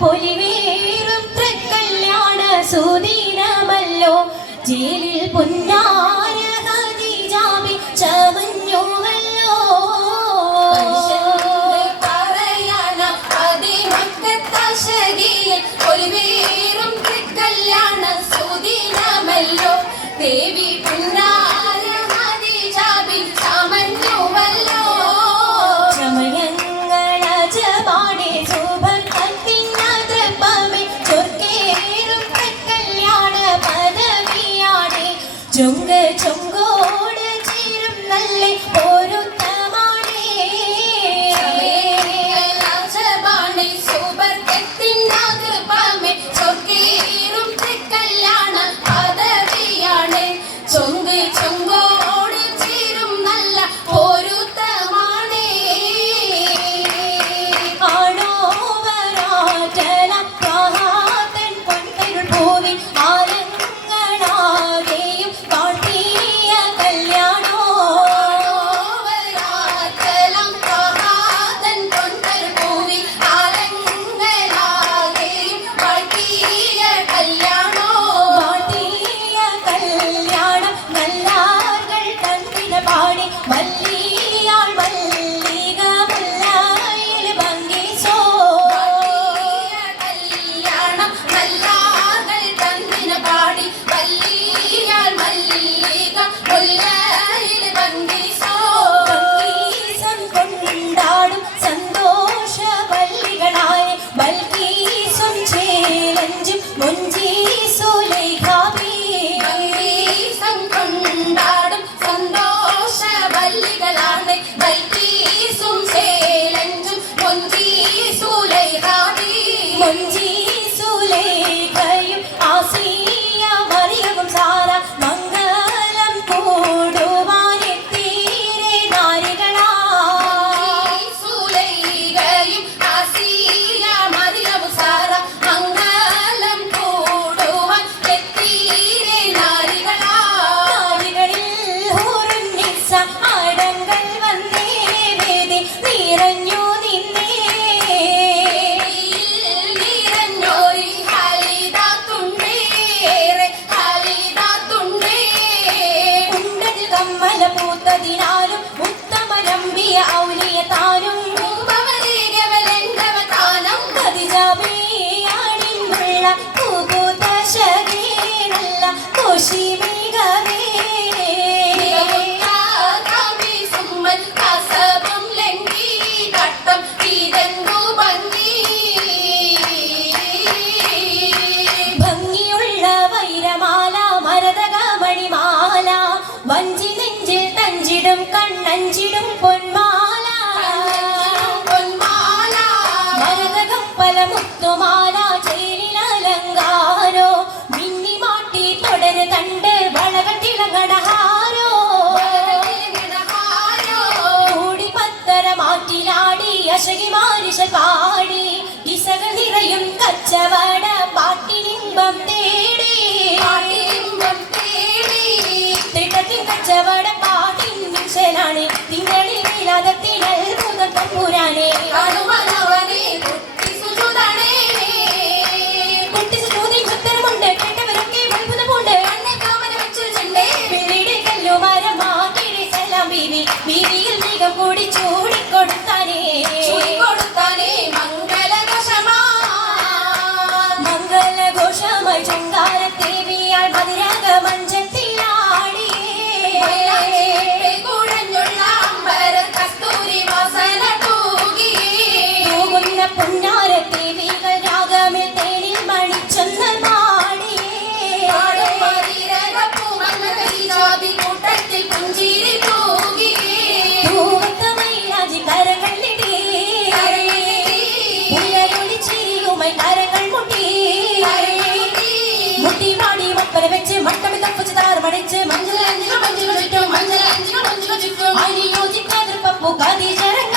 പൊലിവേറും തൃക്കല്യാണ സുദിനമല്ലോ ജയിലിൽ പുന്നാര ഖദീജാബി ചമഞ്ഞുവല്ലോ പറയാന അതിമക്കത്തശകിയിൽ പൊലിവേറും തൃക്കല്യാണ സുദിനമല്ലോ ദേവി പുന്നാര ഖദീജാബി ചമഞ്ഞുവല്ലോ ചമയങ്ങളജപാടെ സുബർക്കത്തിനതൃപ്പമേ ചൊർക്കേറും തൃക്കല്യാണ പദവിയാടെ ചൊങ്ക ചൊങ്കോട് ചേരും നല്ല പൊരുത്തമാണേ ചമയങ്ങളജപാടെ സുബർക്കത്തിനതൃപ്പമേ ചൊർക്കേറും തൃക്കല്യാണ പദവിയാടെ ചൊങ്ക ചൊങ്കോട് ചേരും നല്ല പൊരുത്തമാണേ ആണോവരാറ്റല പ്രഹാതൻ പൊൻകരുൾ ഭൂവിൽ ആലങ്ങളാകെയും കാട്ടിയ കല്യാണോ വരാതലം പ്രഭാതൻ പൊൻകരുപൂവിൽ ആലങ്ങളാകെയും വാഴ്ത്തിയ കല്യാണോ കാട്ടിയ കല്യാണം നല്ലാർകൾ കണ്ടിന പാടി മല്ലിയാൾ മല്ലിക മുല്ലയിൽ ഭംഗിച്ചോ കല്യാണം നല്ലാകൾ തന്നിന പാടി വല്ലിയാൾ മല്ലിക മുല്ലയിൽ ഭംഗിസോ ഭംഗീസം കൊണ്ടാടും സന്തോഷ വല്ലികളായ ബൽക്കീസും ചേലഞ്ചും മുഞ്ചി സുലൈഖാബി ഭംഗീസം കൊണ്ടാടും സന്തോഷ വല്ലികളാണ് ബൽക്കീസും ചേലഞ്ചും മൊഞ്ചി സുലൈഖാബി മുഞ്ചി സുലൈഖയും ആസിയ മറിയവും സാറ മംഗലം കൂടുവാനെത്തീരെ നാരികളാ സുലൈഖയും ആസിയ മറിയവും സാറ മംഗലം കൂടുവാൻ എത്തീരെ നാരികളാ നാരികളിൽ ഹൂറുന്നിസ അടങ്ങൾ വന്നേ വേദി നിറഞ്ഞു നിന്നേ നിറഞ്ഞോരി ഹാലിദാത്തുണ്ടേറെ ഹാലിദാത്തുണ്ടേ ഉണ്ടതിൽ കമ്മല പൂത്തതിനാലും ഉത്തമരമ്പിയ ഔലിയ താനും ഭൂപവരേകവലങ്കവതാനം ഖദീജാബിയാണിന്നുള്ള പൂപൂത്ത ശരീരല്ല കോശിമികവേ കാമി സുമ്മൻ കസബം ലംഘി ഘട്ടം ഇതെന്തു ഭംഗി ഭംഗിയുള്ള വൈരമാല മരതക മണിമാല വഞ്ചി നെഞ്ചിൽ തഞ്ചിടും കണ്ണഞ്ചിടും പൊന്മാല പൊന്മാല മരതകം പല മുത്തുമാല ചേലിലലങ്കാരോ മിന്നി മാട്ടി തുടര് തണ്ട് വളകട്ടിളങ്ങടഹാരോ കൂടി പത്തര മാറ്റിലാടി അശകി മാരിഷ പാടി ഇസകൾ നിറയും കച്ചവട പാട്ടിനിമ്പം തേടി പാട്ടിലിംബം തേടി തിട്ടത്തിൻ കച്ചവട പാട്ടിൻ നിശലാണ് തിങ്കളിൽ നീലാകത്തിൽ അത്ഭുതം തമ്പുരാനെ കടുവനവനെ കുട്ടി സുജുതണേ കുട്ടി സുജൂതി ഉത്തരമുണ്ട് കേട്ടവരൊക്കെ അത്ഭുതമുണ്ട് കണ്ണെ കാമന വെച്ചിട്ടുണ്ട് പിള്ളീട് കല്ലുമാരം മാറ്റിടെ സലാം ബീവി ബീവിയിൽ നീകം കൂടി ചൂടിക്കൊടുത്താനേ കൊടുത്താനേ മംഗളകശമാ മംഗളഘോഷമായി ചുങ്കാരത്തേവിയാൾ മതിരാഗ മഞ്ചത്തിലാടിയേ കുഴഞ്ഞുള്ള അമ്പര കസ്തൂരി വാസന തൂകിയേ പോകുന്ന പുന്നാരത്തേവികൾ രാഗമിൽ തേനിൽ മണിച്ചൊന്ന് പാടിയേ കൂട്ടത്തിൽ പുഞ്ചിരി തൂകിയേ പൂവത്തമൈരാജി കരങ്ങളിടേ പുലരൊളിച്ചിരിയുമായി കരങ്ങൾ മുട്ടി മുട്ടി പാടി മപ്പര വെച്ച് മട്ടമി തപ്പിച്ച് താറുമടിച്ച് അനുയോജിക്കാതെ പപ്പു കതിചരങ്ങ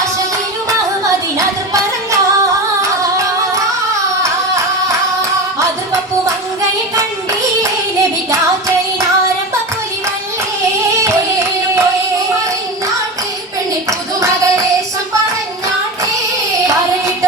അശകിലും അഹമ്മദിനത് പറങ്ങ അത് പപ്പു മങ്കയെ കണ്ടീ നബി കാറ്റലിനാരംഭ പൊലിവല്ലേ പെണ്ണി പുതുമകളേശം പറഞ്ഞാട്ടേ പറയിട്ട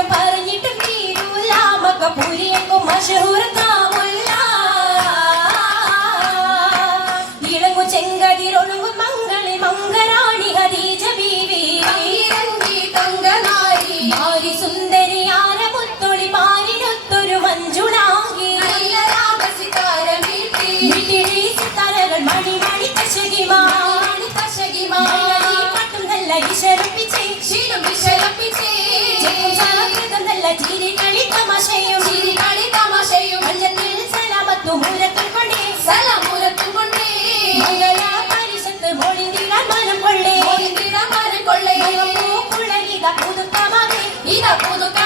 പുതുക്ക